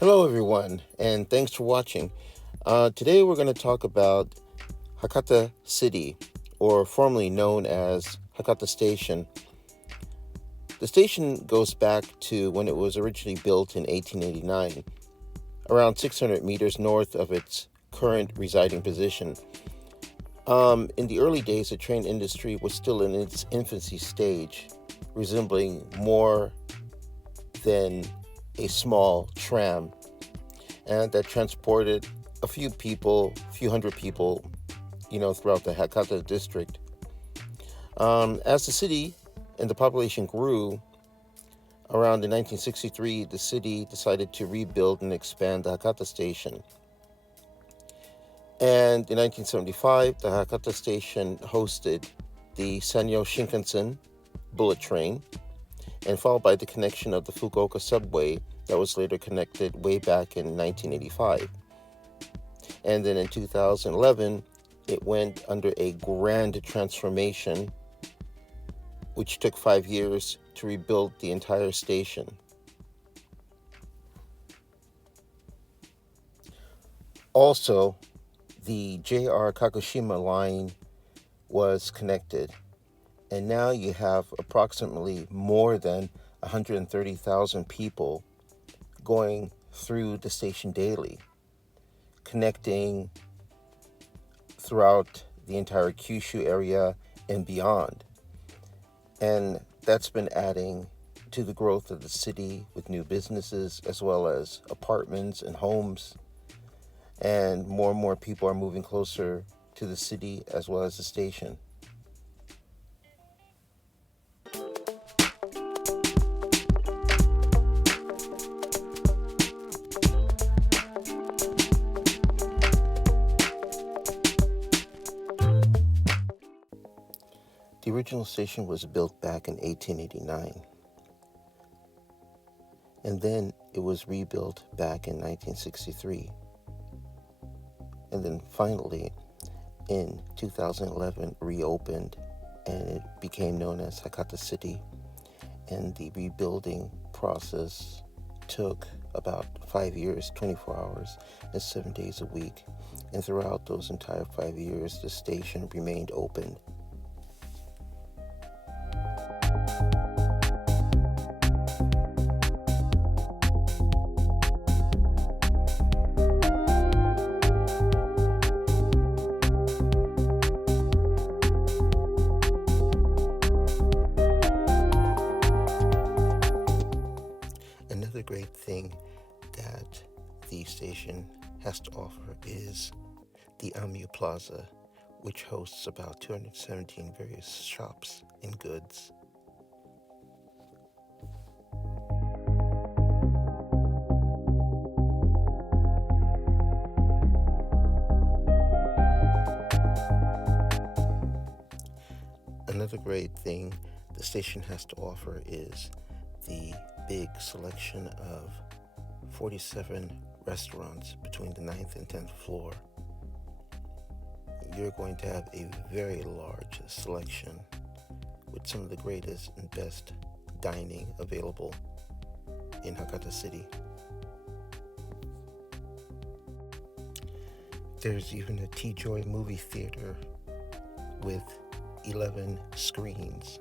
Hello, everyone, and thanks for watching. Today, we're going to talk about Hakata City, or formerly known as Hakata Station. The station goes back to when it was originally built in 1889, around 600 meters north of its current residing position. In the early days, the train industry was still in its infancy stage, resembling more than a small tram, and that transported a few hundred people, throughout the Hakata district. As the city and the population grew, around in 1963, the city decided to rebuild and expand the Hakata Station. And in 1975, the Hakata Station hosted the Sanyo Shinkansen bullet train, and followed by the connection of the Fukuoka Subway that was later connected way back in 1985. And then in 2011, it went under a grand transformation, which took 5 years to rebuild the entire station. Also, the JR Kagoshima line was connected, and now you have approximately more than 130,000 people going through the station daily, connecting throughout the entire Kyushu area and beyond. And that's been adding to the growth of the city with new businesses as well as apartments and homes. And more people are moving closer to the city as well as the station. The original station was built back in 1889, and then it was rebuilt back in 1963, and then finally in 2011 reopened, and it became known as Hakata City. And the rebuilding process took about 5 years, 24 hours, and 7 days a week. And throughout those entire 5 years, the station remained open. Another great thing that the station has to offer is the Amu Plaza, which hosts about 217 various shops and goods. Another great thing the station has to offer is the big selection of 47 restaurants between the 9th and 10th floor. You're going to have a very large selection with some of the greatest and best dining available in Hakata City. There's even a T-Joy movie theater with 11 screens.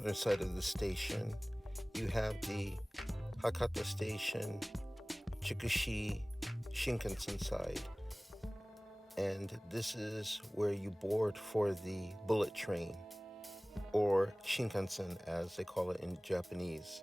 northern side of the station, you have the Hakata Station, Kyushu, Shinkansen side. And this is where you board for the bullet train, or Shinkansen as they call it in Japanese.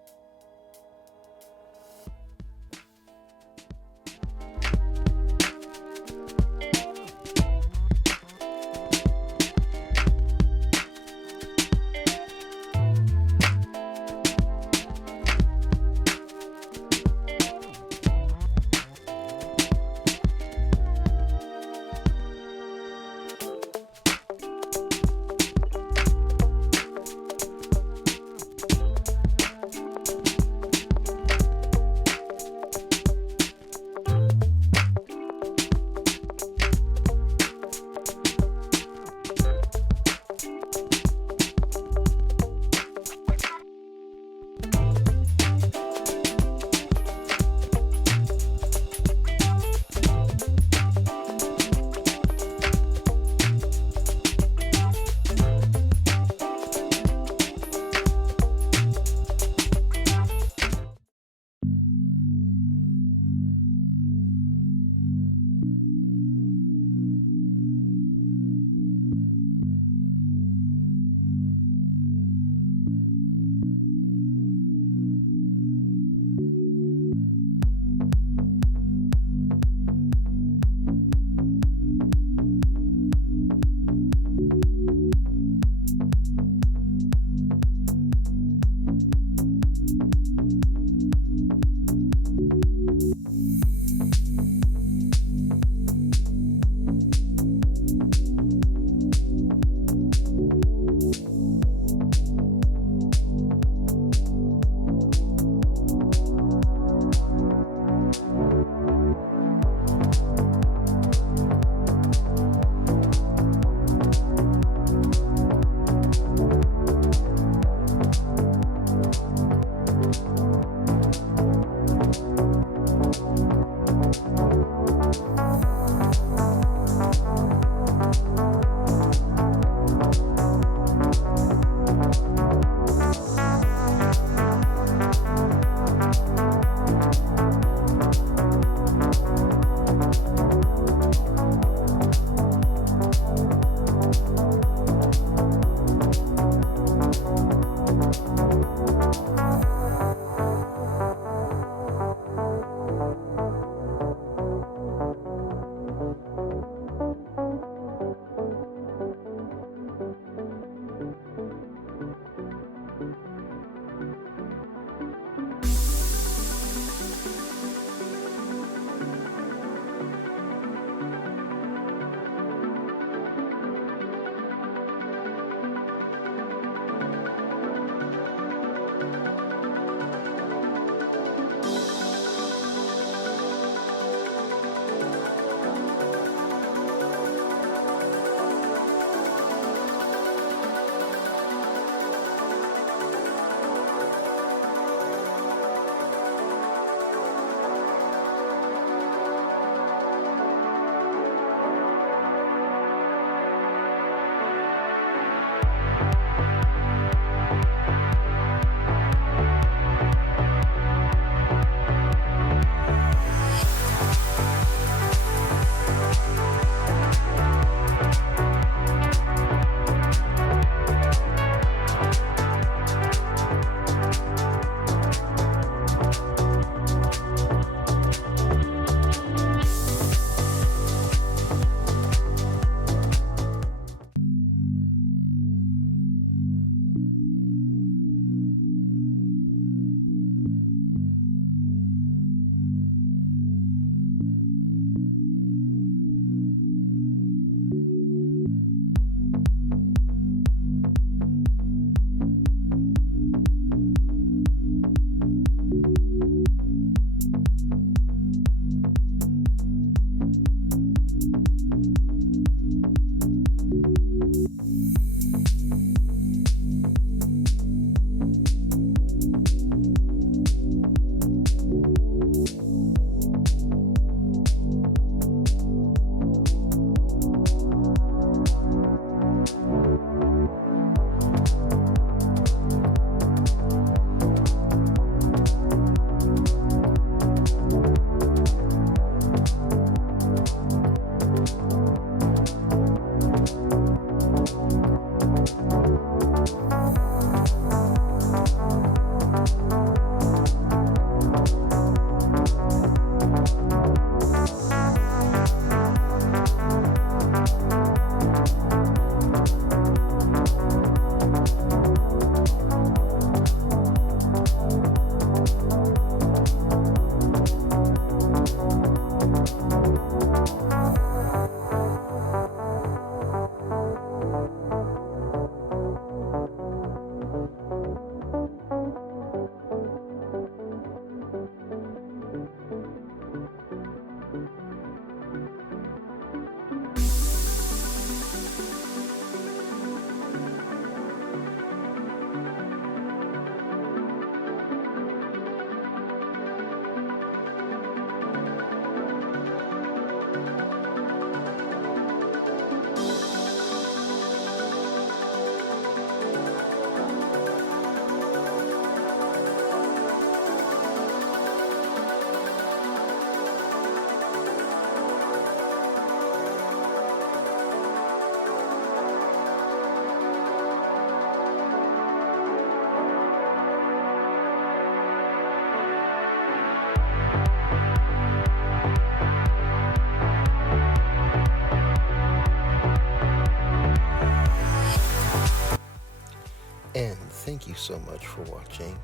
Thank you so much for watching,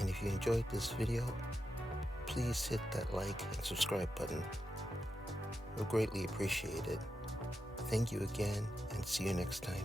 and if you enjoyed this video, please hit that like and subscribe button. We'll greatly appreciate it. Thank you again, and see you next time.